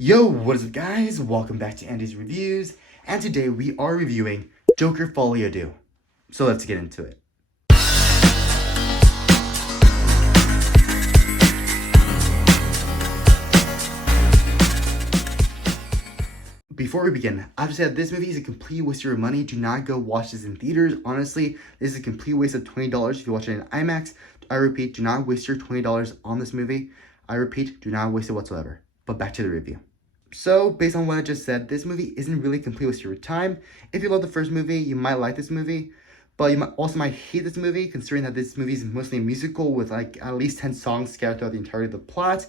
Yo, what is up guys? Welcome back to Andy's Reviews, and today we are reviewing Joker Folie Deux. So let's get into it. Before we begin, I have to say that this movie is a complete waste of your money. Do not go watch this in theaters. Honestly, this is a complete waste of $20 if you watch it in IMAX. I repeat, do not waste your $20 on this movie. I repeat, do not waste it whatsoever. But back to the review. So, based on what I just said, this movie isn't really complete waste of your time. If you love the first movie, you might like this movie. But you might hate this movie, considering that this movie is mostly a musical with like at least 10 songs scattered throughout the entirety of the plot.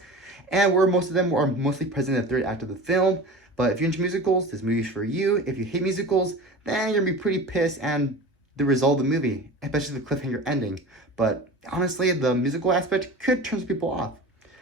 And where most of them are mostly present in the third act of the film. But if you're into musicals, this movie's for you. If you hate musicals, then you're going to be pretty pissed and the result of the movie, especially the cliffhanger ending. But honestly, the musical aspect could turn some people off.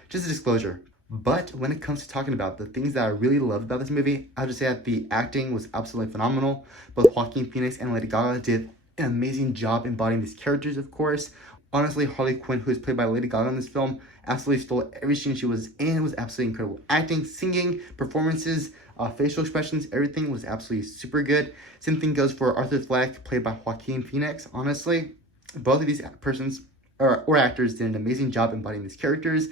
Just a disclosure. But when it comes to talking about the things that I really loved about this movie, I have to say that the acting was absolutely phenomenal. Both Joaquin Phoenix and Lady Gaga did an amazing job embodying these characters, of course. Honestly, Harley Quinn, who is played by Lady Gaga in this film, absolutely stole every scene she was in. It was absolutely incredible. Acting, singing, performances, facial expressions, everything was absolutely super good. Same thing goes for Arthur Fleck, played by Joaquin Phoenix. Honestly, both of these persons or actors did an amazing job embodying these characters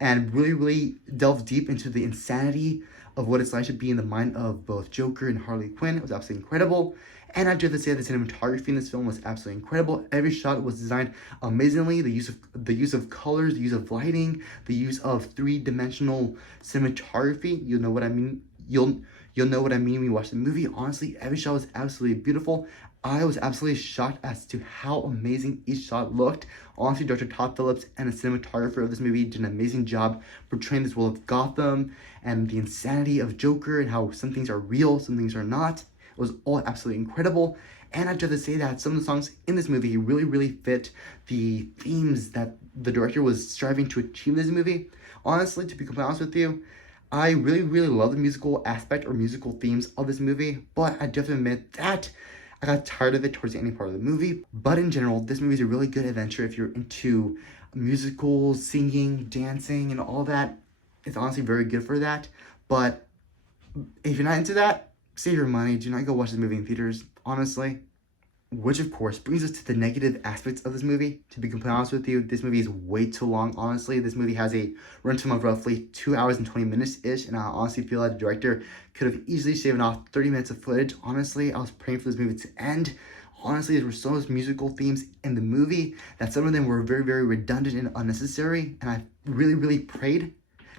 and really delved deep into the insanity of what it's like to be in the mind of both Joker and Harley Quinn. It was absolutely incredible. And I do have to say the cinematography in this film was absolutely incredible. Every shot was designed amazingly. The use of colors, the use of lighting, the use of three-dimensional cinematography. You'll know what I mean. You'll know what I mean when you watch the movie. Honestly, every shot was absolutely beautiful. I was absolutely shocked as to how amazing each shot looked. Honestly, Dr. Todd Phillips and the cinematographer of this movie did an amazing job portraying this world of Gotham and the insanity of Joker and how some things are real, some things are not. It was all absolutely incredible. And I have to say that some of the songs in this movie really fit the themes that the director was striving to achieve in this movie. Honestly, to be completely honest with you, I really love the musical aspect or musical themes of this movie, but I do have to admit that I got tired of it towards the ending part of the movie. But in general, this movie is a really good adventure if you're into musicals, singing, dancing, and all that. It's honestly very good for that. But if you're not into that, save your money. Do not go watch this movie in theaters, honestly. Which, of course, brings us to the negative aspects of this movie. To be completely honest with you, this movie is way too long, honestly. This movie has a runtime of roughly 2 hours and 20 minutes-ish, and I honestly feel that the director could have easily shaven off 30 minutes of footage. Honestly, I was praying for this movie to end. Honestly, there were so much musical themes in the movie that some of them were very redundant and unnecessary, and I really prayed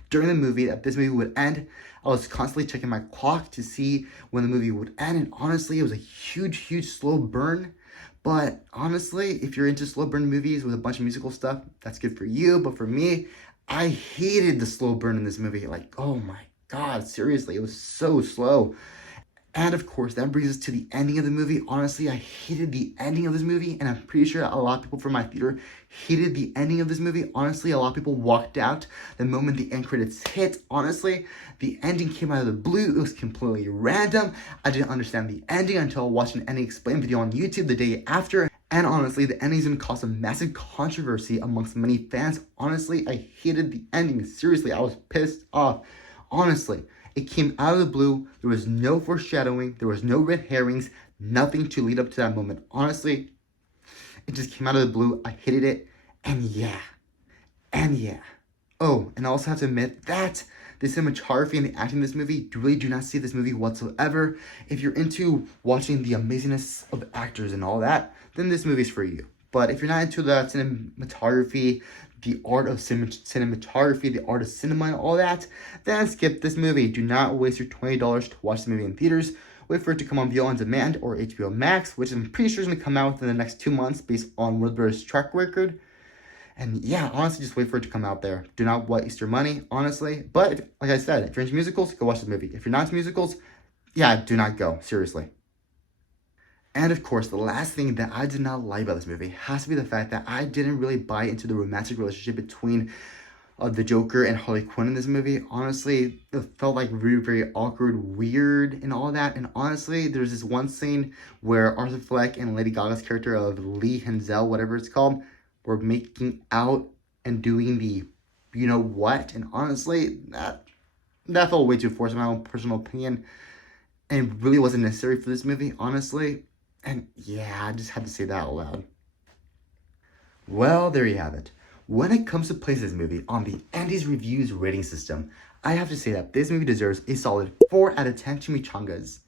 during the movie that this movie would end. I was constantly checking my clock to see when the movie would end, and honestly, it was a huge slow burn. But honestly, if you're into slow burn movies with a bunch of musical stuff, that's good for you. But for me, I hated the slow burn in this movie. Like, oh my god, seriously, it was so slow. And of course, that brings us to the ending of the movie. Honestly, I hated the ending of this movie, and I'm pretty sure a lot of people from my theater hated the ending of this movie. Honestly, a lot of people walked out the moment the end credits hit. Honestly, the ending came out of the blue. It was completely random. I didn't understand the ending until I watched an ending explained video on YouTube the day after. And honestly, the ending is going to cause a massive controversy amongst many fans. Honestly, I hated the ending. Seriously, I was pissed off. Honestly. It came out of the blue. There was no foreshadowing. There was no red herrings. Nothing to lead up to that moment. Honestly, it just came out of the blue. I hated it. And yeah. Oh, and I also have to admit that the cinematography and the acting in this movie really do not see this movie whatsoever. If you're into watching the amazingness of actors and all that, then this movie's for you. But if you're not into the cinematography, the art of cinematography, the art of cinema and all that, then skip this movie. Do not waste your $20 to watch the movie in theaters. Wait for it to come on VO on demand or HBO Max, which I'm pretty sure is going to come out within the next 2 months based on Warner Bros. Track record. And yeah, honestly, just wait for it to come out there. Do not waste your money, honestly. But like I said, if you're into musicals, go watch the movie. If you're not into musicals, yeah, do not go. Seriously. And of course, the last thing that I did not like about this movie has to be the fact that I didn't really buy into the romantic relationship between the Joker and Harley Quinn in this movie. Honestly, it felt like very awkward, weird, and all that. And honestly, there's this one scene where Arthur Fleck and Lady Gaga's character of Lee Henzel, whatever it's called, were making out and doing the you know what. And honestly, that that felt way too forced in my own personal opinion, and it really wasn't necessary for this movie, honestly. And yeah, I just had to say that out loud. Well, there you have it. When it comes to placing this movie on the Andy's Reviews rating system, I have to say that this movie deserves a solid 4 out of 10 chimichangas,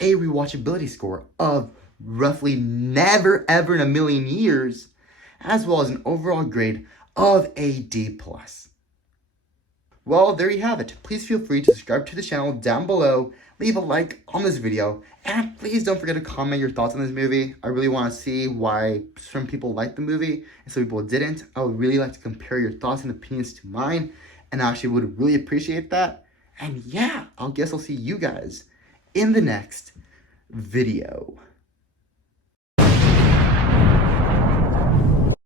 a rewatchability score of roughly never ever in a million years, as well as an overall grade of a D+. Well, there you have it. Please feel free to subscribe to the channel down below, leave a like on this video, and please don't forget to comment your thoughts on this movie. I really want to see why some people liked the movie and some people didn't. I would really like to compare your thoughts and opinions to mine, and I actually would really appreciate that. And yeah, I'll see you guys in the next video.